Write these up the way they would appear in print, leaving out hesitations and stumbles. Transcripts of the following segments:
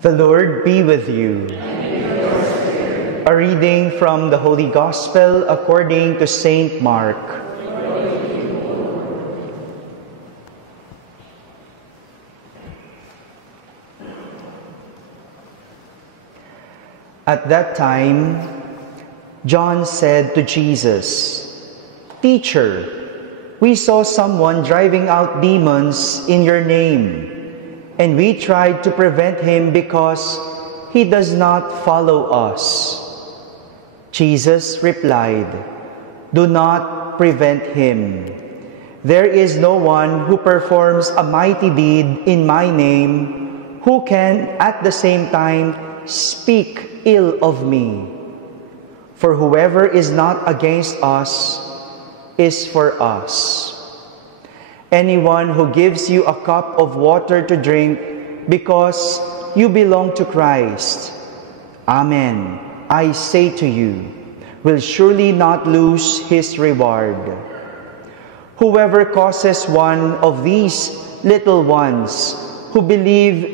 The Lord be with you. A reading from the Holy Gospel according to Saint Mark. At that time, John said to Jesus, "Teacher, we saw someone driving out demons in your name, and we tried to prevent him because he does not follow us." Jesus replied, "Do not prevent him. There is no one who performs a mighty deed in my name who can at the same time speak ill of me. For whoever is not against us is for us. Anyone who gives you a cup of water to drink because you belong to Christ, amen, I say to you, will surely not lose his reward. Whoever causes one of these little ones who believe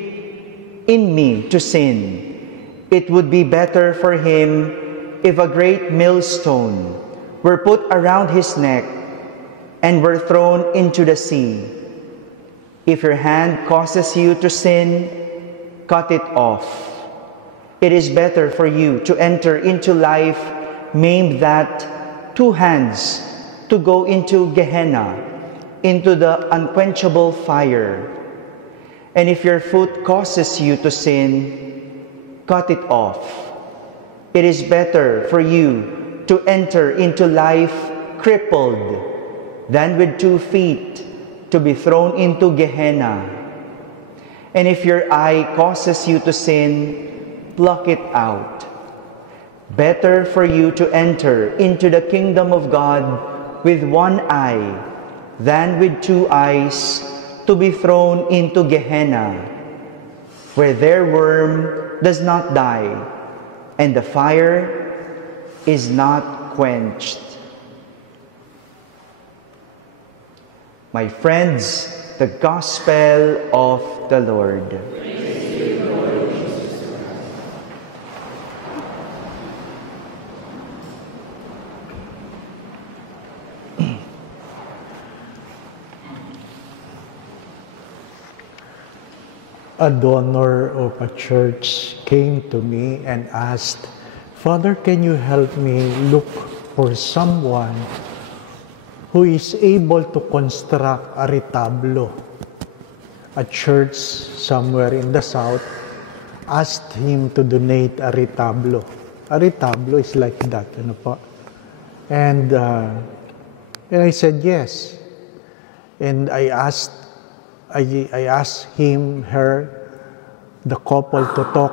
in me to sin, it would be better for him if a great millstone were put around his neck and were thrown into the sea. If your hand causes you to sin, cut it off. It is better for you to enter into life maimed than two hands to go into Gehenna, into the unquenchable fire. And if your foot causes you to sin, cut it off. It is better for you to enter into life crippled than with 2 feet to be thrown into Gehenna. And if your eye causes you to sin, pluck it out. Better for you to enter into the kingdom of God with 1 eye than with 2 eyes to be thrown into Gehenna, where their worm does not die, and the fire is not quenched." My friends, the Gospel of the Lord. Praise you, Lord Jesus Christ. A donor of a church came to me and asked, "Father, can you help me look for someone who is able to construct a retablo?" A church somewhere in the south asked him to donate a retablo. A retablo is like that, ano po? And I said yes. And I asked him, her, the couple to talk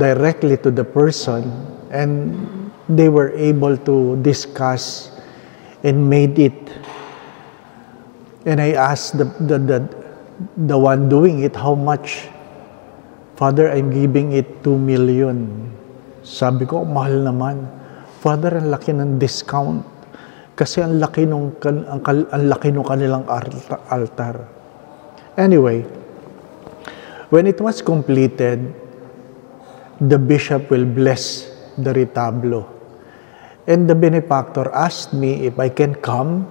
directly to the person, and they were able to discuss and made it. And I asked the one doing it, "How much?" "Father, I'm giving it 2 million. Sabi ko, "Mahal naman." "Father, ang laki ng discount. Kasi ang laki nung kanilang altar." Anyway, when it was completed, the bishop will bless the retablo. And the benefactor asked me if I can come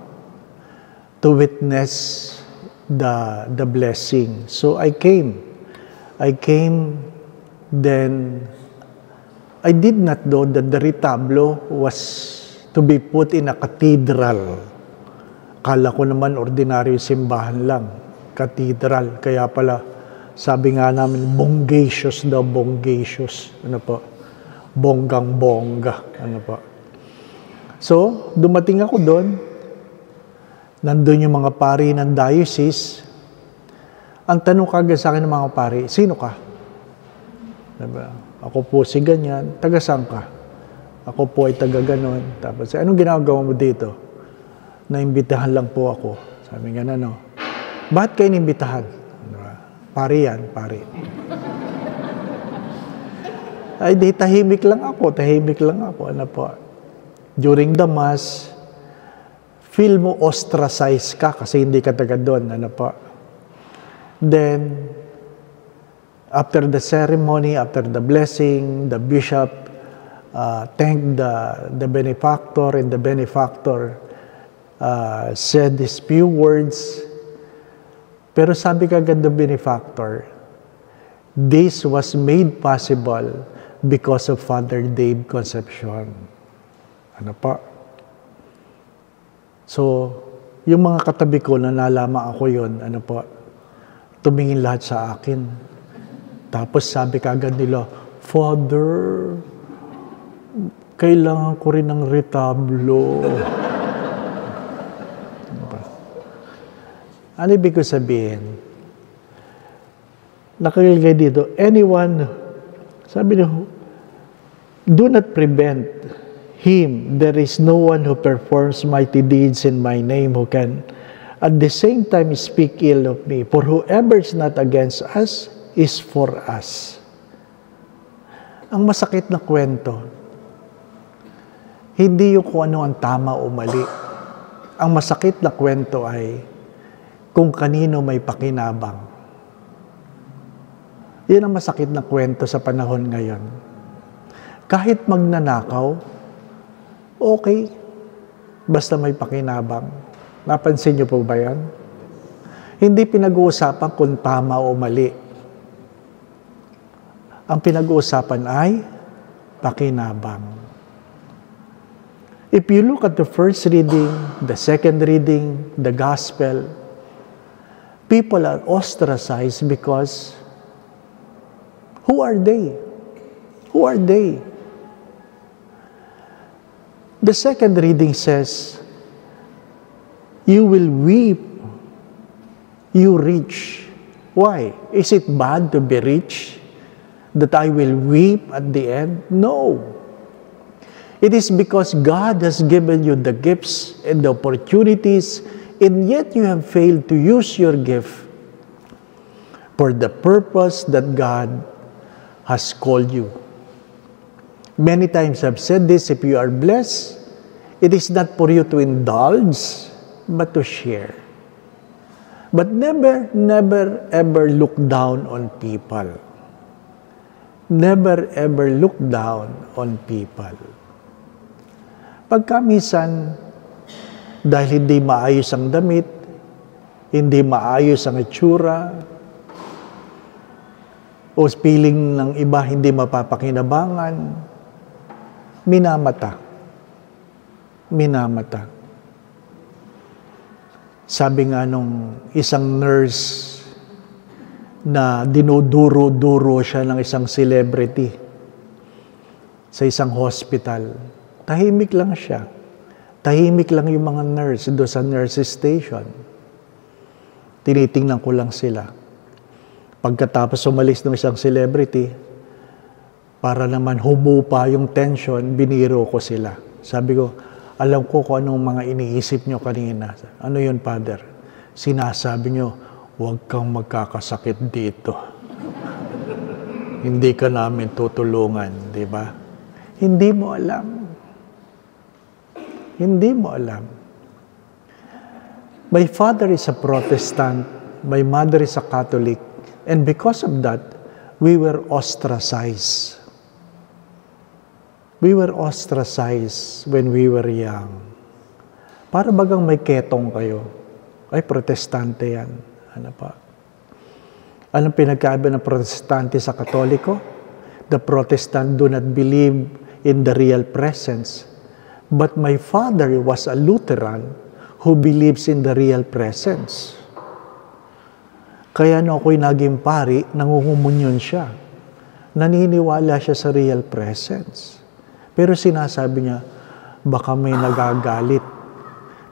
to witness the blessing. So I came. Then I did not know that the retablo was to be put in a cathedral. Kala ko naman ordinaryo simbahan lang. Cathedral. Kaya pala, sabi nga namin, bongacious daw, bongacious. Ano po? Bonggang-bongga. Ano po? So, dumating ako doon. Nandun yung mga pari ng diocese. Ang tanong kagad sa akin ng mga pari, "Sino ka?" Diba? "Ako po si ganyan." "Taga saan ka?" "Ako po ay taga ganon." Tapos, "Anong ginagawa mo dito?" "Naimbitahan lang po ako." Sabi nga no. "Bakit kayo inimbitahan?" "Pari yan, pari." Ay di, tahimik lang ako. Ano po? During the Mass, feel mo ostracize ka kasi hindi ka taga doon. Ano po? Then, After the ceremony, after the blessing, the bishop thanked the benefactor, and the benefactor said these few words. Pero sabi kagad ng benefactor, this was made possible because of Father Dave Concepcion. Ano pa? So, yung mga katabi ko na nalaman ako yun, ano po, tumingin lahat sa akin. Tapos sabi kagad nila, Father, kailangan ko rin ng retablo. Ano ibig ko sabihin? Nakalagay dito, anyone, sabi niyo, do not prevent him. There is no one who performs mighty deeds in my name who can at the same time speak ill of me. For whoever is not against us is for us. Ang masakit na kwento, hindi yung kung ano ang tama o mali. Ang masakit na kwento ay kung kanino may pakinabang. Yan ang masakit na kwento sa panahon ngayon. Kahit magnanakaw, okay, basta may pakinabang. Napansin niyo po ba yan? Hindi pinag-uusapan kung tama o mali. Ang pinag-uusapan ay pakinabang. If you look at the first reading, the second reading, the gospel, people are ostracized because who are they? Who are they? The second reading says, you will weep, you rich. Why? Is it bad to be rich? That I will weep at the end? No. It is because God has given you the gifts and the opportunities, and yet you have failed to use your gift for the purpose that God has called you. Many times I've said this, if you are blessed, it is not for you to indulge, but to share. But never, never, ever look down on people. Never, ever look down on people. Pagka minsan, dahil hindi maayos ang damit, hindi maayos ang itsura, o feeling ng iba hindi mapapakinabangan, minamata. Minamata. Sabi nga nung isang nurse na dinuduro-duro siya ng isang celebrity sa isang hospital, tahimik lang siya. Tahimik lang yung mga nurse doon sa nurse station. Tinitingnan ko lang sila. Pagkatapos umalis ng isang celebrity, para naman humupa yung tension, biniro ko sila. Sabi ko, alam ko kung anong mga iniisip nyo kanina. Ano yun, Father? Sinasabi nyo, huwag kang magkakasakit dito. Hindi ka namin tutulungan, di ba? Hindi mo alam. Hindi mo alam. My father is a Protestant. My mother is a Catholic. And because of that, we were ostracized. We were ostracized when we were young. Para bagang may ketong kayo. Ay, protestante yan. Ano pa? Anong pinagkaiba ng protestante sa katoliko? The Protestant do not believe in the real presence. But my father was a Lutheran who believes in the real presence. Kaya no ako'y naging pari, nangungumunyon siya. Naniniwala siya sa real presence. Pero sinasabi niya, baka may nagagalit.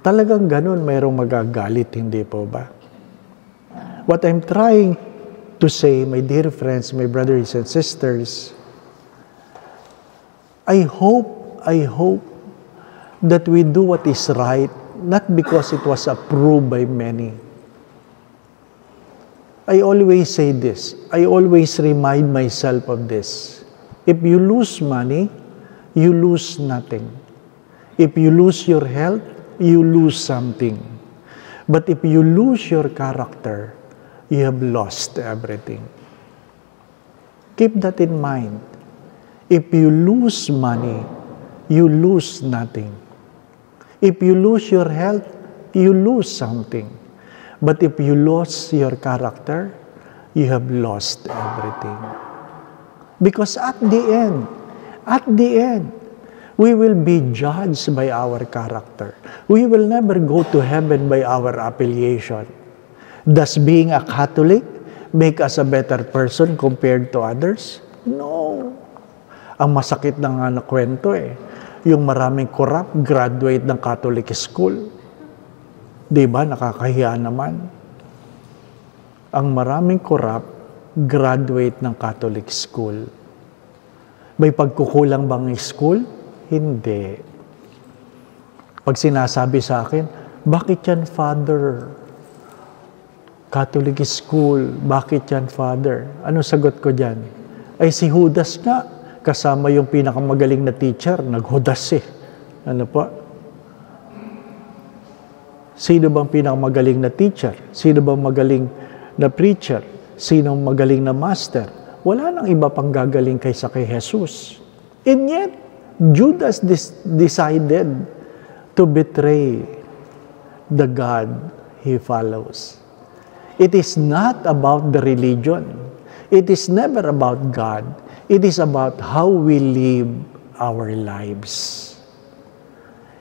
Talagang ganun, mayroong magagalit, hindi po ba? What I'm trying to say, my dear friends, my brothers and sisters, I hope that we do what is right, not because it was approved by many. I always say this. I always remind myself of this. If you lose money, you lose nothing. If you lose your health, you lose something. But if you lose your character, you have lost everything. Keep that in mind. If you lose money, you lose nothing. If you lose your health, you lose something. But if you lose your character, you have lost everything. Because at the end, we will be judged by our character. We will never go to heaven by our affiliation. Does being a Catholic make us a better person compared to others? No. Ang masakit na nga na kwento yung maraming corrupt graduate ng Catholic school. Diba? Nakakahiya naman. Ang maraming corrupt graduate ng Catholic school. May pagkukulang bang school? Hindi. Pag sinasabi sa akin, bakit yan, Father? Catholic school, bakit yan, Father? Ano sagot ko dyan? Ay, si Judas nga, kasama yung pinakamagaling na teacher, naghudas Ano po? Sino bang pinakamagaling na teacher? Sino bang magaling na preacher? Sino magaling na master? Wala nang iba pang gagaling kaysa kay Jesus. And yet, Judas decided to betray the God he follows. It is not about the religion. It is never about God. It is about how we live our lives.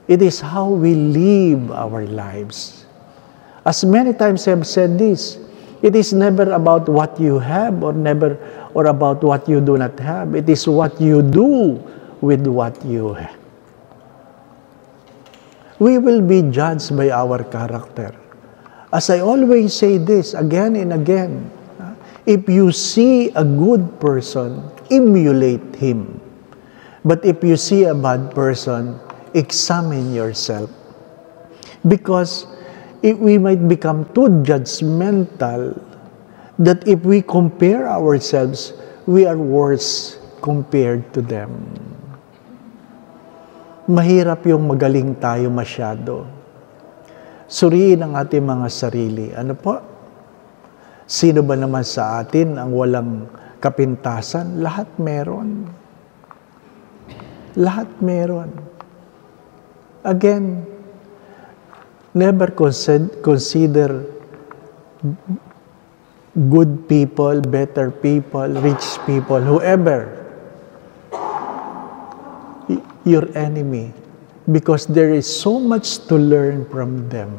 It is how we live our lives. As many times I have said this, it is never about what you have or about what you do not have. It is what you do with what you have. We will be judged by our character. As I always say this again and again, if you see a good person, emulate him. But if you see a bad person, examine yourself. Because if we might become too judgmental, that if we compare ourselves, we are worse compared to them. Mahirap yung magaling tayo masyado. Suriin ang ating mga sarili. Ano po? Sino ba naman sa atin ang walang kapintasan? Lahat meron. Lahat meron. Again, never consider good people, better people, rich people, whoever, your enemy. Because there is so much to learn from them.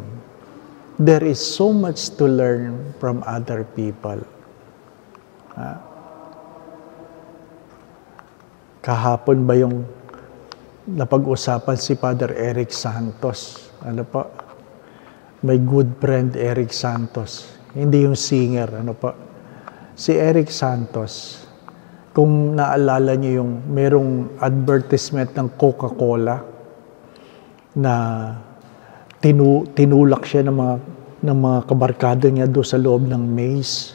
There is so much to learn from other people. Kahapon ba yung napag-usapan si Father Eric Santos? Ano po? My good friend Eric Santos. Hindi yung singer. Ano po? Si Eric Santos, kung naalala niyo yung merong advertisement ng Coca-Cola na tinulak siya ng mga kabarkada niya doon sa loob ng maze.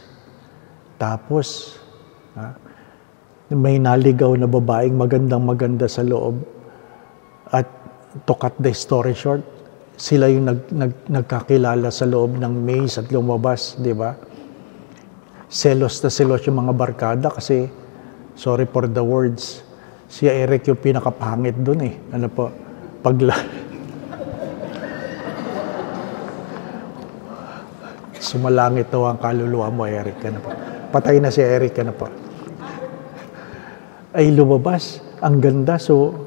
Tapos, may naligaw na babaeng magandang-maganda sa loob. At to cut the story short, sila yung nagkakilala sa loob ng maze at lumabas, di ba? Selos na selos yung mga barkada kasi, sorry for the words, si Eric yung pinakapangit doon Ano po? Sumalangit daw ang kaluluwa mo, Eric. Ano po? Patay na si Eric. Ano po? Ay lumabas. Ang ganda. So,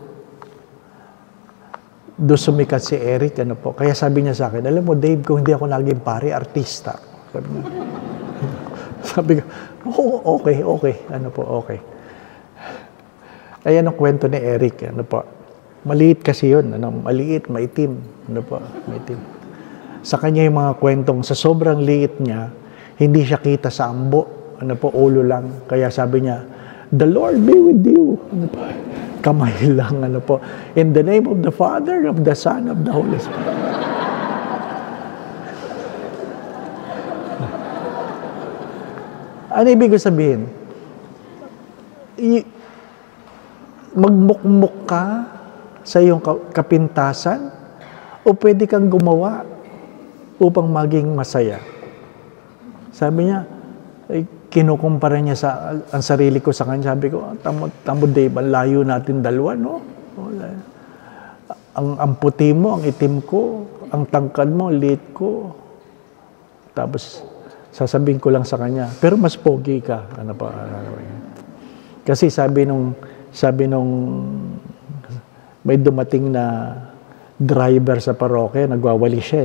doon sumikat si Eric. Ano po? Kaya sabi niya sa akin, alam mo, Dave, kung hindi ako naging pare, artista. Sabi ko, oh, okay. Ano po, okay. Ayan ang kwento ni Eric. Ano po? Maliit kasi yun. Maliit, maitim. Ano po? Maitim. Sa kanya yung mga kwentong sa sobrang liit niya, hindi siya kita sa ambo. Ano po, ulo lang. Kaya sabi niya, the Lord be with you. Ano po, kamay lang. Ano po, in the name of the Father, of the Son, of the Holy Spirit. Ano ibig sabihin? Magmukmuk ka sa iyong kapintasan o pwede kang gumawa upang maging masaya. Sabi niya, kinukumpara niya ang sarili ko sa kanya. Sabi ko, tamo Dave, ang layo natin dalawa, no? Ang puti mo, ang itim ko, ang tangkad mo, ang liit ko. Tapos, sasabihin ko lang sa kanya, pero mas pogi ka. Kasi sabi nung may dumating na driver sa parokya, nagwawali siya.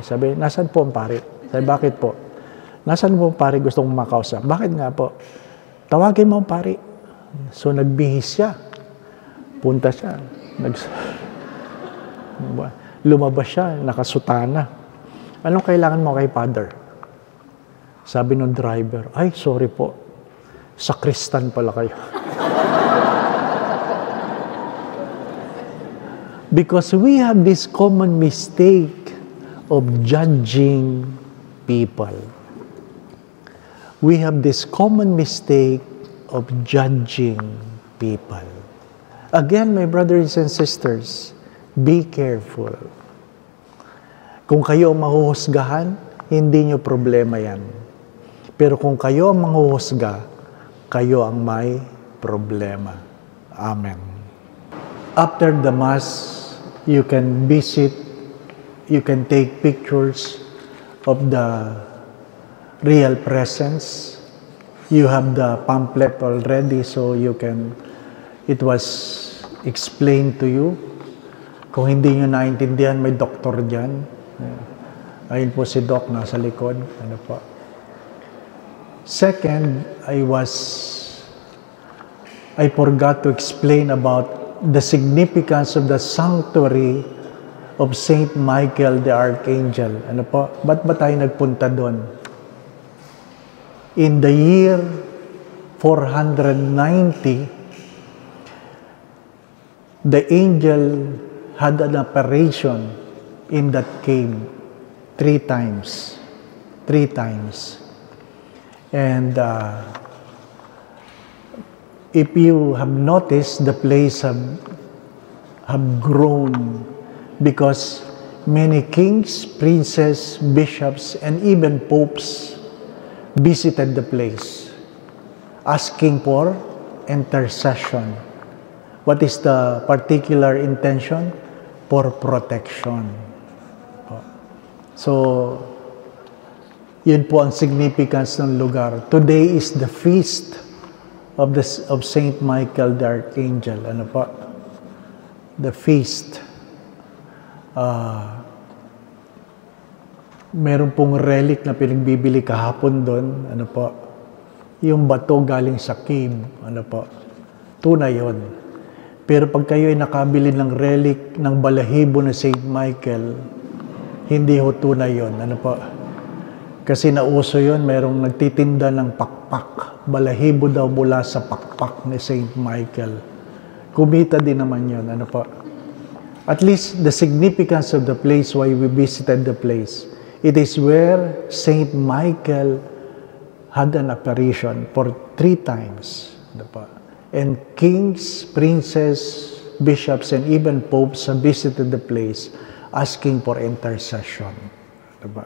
Sabi, nasaan po ang pari? Sabi, bakit po? Nasaan po ang pari gusto kong makausap? Bakit nga po? Tawagin mo ang pari. So, nagbihis siya. Punta siya. Lumabas siya, nakasutana. Anong kailangan mo kay Father? Sabi ng driver, ay, sorry po. Sakristan pala kayo. Because we have this common mistake of judging people. We have this common mistake of judging people. Again, my brothers and sisters, be careful. Kung kayo ang mahuhusgahan, hindi nyo problema yan. Pero kung kayo ang manghuhusga, kayo ang may problema. Amen. After the Mass, you can visit, you can take pictures of the real presence. You have the pamphlet already, so it was explained to you. Kung hindi nyo naintindihan, may doktor dyan. Ayun po si Doc, nasa likod. Ano po? Second, I forgot to explain about the significance of the sanctuary of Saint Michael the Archangel. Ano po? Ba't ba tayo nagpunta doon? In the year 490, the angel had an apparition in that cave 3 times. 3 times. And if you have noticed, the place have grown because many kings, princes, bishops, and even popes visited the place, asking for intercession. What is the particular intention? For protection. So, yun po ang significance ng lugar. Today is the feast of Saint Michael the Archangel. Ano po? The feast. Meron pong relic na pinagbibili kahapon doon. Ano po? Yung bato galing sa cave. Ano po? Tunay yun. Pero pag kayo ay nakabili ng relic ng balahibo na Saint Michael, hindi ho tunay yun. Ano po? Kasi nauso yun, merong nagtitinda ng pakpak. Balahibo daw mula sa pakpak ni Saint Michael. Kumita din naman yun. Ano po? At least the significance of the place why we visited the place. It is where Saint Michael had an apparition for 3 times. Ano po? And kings, princes, bishops, and even popes have visited the place asking for intercession. Diba?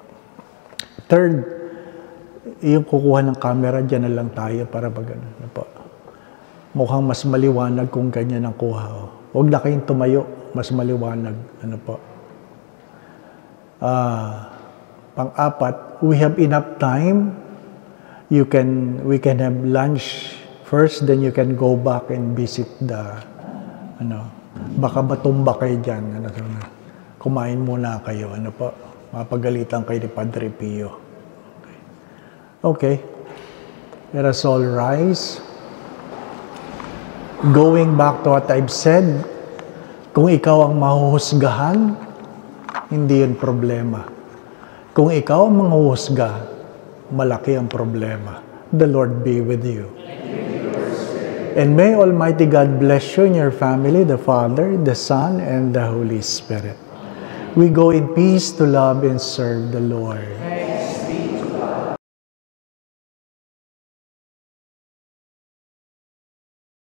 Third, yung kukuha ng camera, dyan na lang tayo para diba? Mukhang mas maliwanag kung ganyan ang kuha. Huwag na kayong tumayo, mas maliwanag. Ano po? Pang-apat, we have enough time. We can have lunch first, then you can go back and visit baka matumba kayo dyan. Kumain muna kayo. Ano po? Mapagalitan kayo ni Padre Pio. Okay. Let us all rise. Going back to what I've said, kung ikaw ang mahuhusgahan, hindi yun problema. Kung ikaw ang manghuhusga, malaki ang problema. The Lord be with you. And may Almighty God bless you and your family, the Father, the Son, and the Holy Spirit. We go in peace to love and serve the Lord.